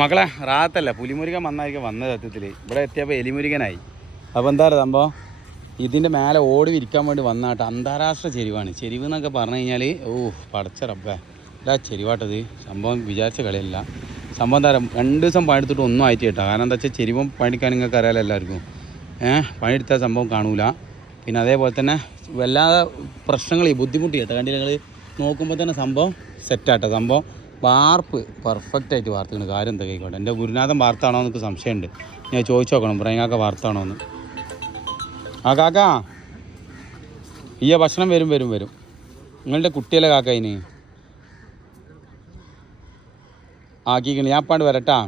മക്കളെ റാത്തല്ല? പുലിമുരുകൻ വന്നായിരിക്കും വന്നത് സത്യത്തിൽ ഇവിടെ എത്തിയപ്പോൾ എലിമുരുകനായി. അപ്പോൾ എന്താ സംഭവം? ഇതിന്റെ മേലെ ഓടി വിരിക്കാൻ വേണ്ടി വന്നാട്ട്. അന്താരാഷ്ട്ര ചെരിവാണ്. ചെരിവ് എന്നൊക്കെ പറഞ്ഞു കഴിഞ്ഞാൽ ഓ പടച്ച റബ്ബേ. ഇതാ ചെരിവാട്ടത്. സംഭവം വിചാരിച്ച കളിയല്ല. സംഭവം പറയുക രണ്ട് ദിവസം പണിയെടുത്തിട്ട് ഒന്നും ആയിട്ട് കേട്ടോ കാരണം എന്താ വെച്ചാൽ ചെരിവം പണിക്കാൻ നിങ്ങൾക്ക് അറിയാലോ എല്ലാവർക്കും. ഏഹ് പണിയെടുത്ത സംഭവം കാണൂല. പിന്നെ അതേപോലെ തന്നെ വല്ലാതെ പ്രശ്നങ്ങൾ ബുദ്ധിമുട്ട് കേട്ടോ. കണ്ടില്ല നിങ്ങൾ നോക്കുമ്പോൾ തന്നെ സംഭവം സെറ്റാട്ടോ സംഭവം വാർപ്പ് പെർഫെക്റ്റ് ആയിട്ട് വാർത്തിട്ടുണ്ട് കാര്യം എന്താ കൈക്കോട്ടെ? എന്റെ ഗുരുനാഥൻ വാർത്താണോ എന്നൊക്കെ സംശയമുണ്ട്. ഞാൻ ചോദിച്ചു നോക്കണം പ്രേങ്ങാക്ക വാർത്താണോ എന്ന്. ആ കാക്ക. ഈ ഭക്ഷണം വരും വരും വരും. നിങ്ങളുടെ കുട്ടിയല്ലേ കാക്ക ഇനി? ആക്കിക്കണ. ഞാൻ പാണ്ട് വരട്ടാ.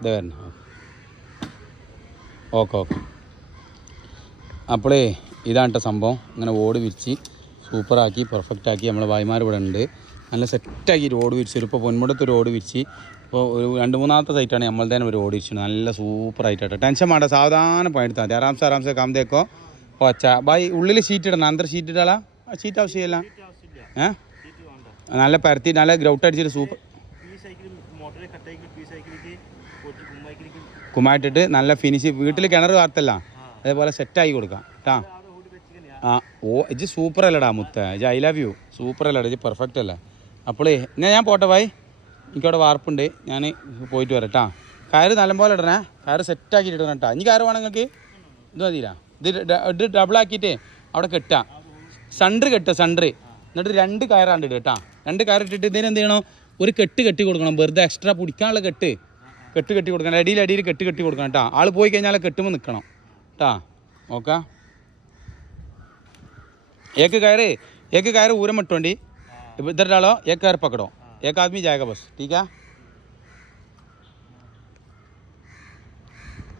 ഇത് വരണം. Okay okay. അപ്പോളേ ഇതാണ് കേട്ടോ സംഭവം. ഇങ്ങനെ ഓട് വിരിച്ച് സൂപ്പറാക്കി പെർഫെക്റ്റ് ആക്കി നമ്മളെ ഭായിമാർ ഇവിടെ ഉണ്ട്. നല്ല സെറ്റാക്കി റോഡ് വിരിച്ചു. ഇപ്പോൾ പൊന്മുടത്ത് റോഡ് വിരിച്ച്. ഇപ്പോൾ ഒരു രണ്ട് മൂന്നാമത്തെ സൈറ്റാണ് തന്നെ ഒരു ഓട് വിരിച്ചത് നല്ല സൂപ്പർ ആയിട്ടാണ് ടെൻഷൻ വേണ്ട സാവധാനം പണിയെടുത്താൽ മതി. ആറാംസെ ആറാംസെ ഓ അച്ഛാ. ബായ് ഉള്ളിൽ ഷീറ്റ് ഇടണം. അന്തർ ഷീറ്റ് ഇടാളാ ഷീറ്റ് ആവശ്യമില്ല ഏ? നല്ല പരത്തി നല്ല ഗ്രൗട്ട് അടിച്ചിട്ട് സൂപ്പർ കുമ്മായിട്ടിട്ട് നല്ല ഫിനിഷ് വീട്ടിൽ കിണർ വാർത്തല്ല. അതേപോലെ സെറ്റാക്കി കൊടുക്കാം. കേട്ടാ ആ ഓ ഇജ് സൂപ്പർ അല്ലടാ മുത്ത. ഇജ് ഐ ലവ് യു സൂപ്പർ അല്ലടാ. ഇജ് പെർഫെക്റ്റ് അല്ല? അപ്പോളേ എന്നാ ഞാൻ പോട്ടെ ഭായി. എനിക്കവിടെ വാർപ്പുണ്ട്. ഞാൻ പോയിട്ട് വരട്ടാ കയറ് നല്ലപോലെ ഇടണേ. കയറ് സെറ്റാക്കിയിട്ട് ഇടണം കേട്ടോ ഇനി കയറ് വേണം നിങ്ങൾക്ക്? ഇത് മതിയില്ല. ഇത് ഇത് ഡബിളാക്കിയിട്ട് അവിടെ കെട്ടാ. സണ്ടർ കെട്ടുക സണ്ടർ. എന്നിട്ട് രണ്ട് കയറാണ്ട് ഇടുക രണ്ട് രണ്ട് കയറിട്ടിട്ട് ഇതിന് എന്ത് ചെയ്യണം? ഒരു കെട്ട് കെട്ടി കൊടുക്കണം. വെറുതെ എക്സ്ട്രാ പിടിക്കാനുള്ള കെട്ട്. കെട്ട് കെട്ടി കൊടുക്കണം. അടിയിൽ അടിയിൽ കെട്ട് കെട്ടി കൊടുക്കണം കേട്ടോ ആൾ പോയി കഴിഞ്ഞാൽ കെട്ടുമ്പോൾ നിൽക്കണം കേട്ടാ ഓക്കെ ഏക്ക് കയറ്. ഏക്ക് കയറ് ഊരം ഇട്ടോണ്ടി इधर डालो एक कर पकड़ो। एक आदमी जाएगा बस ठीक है?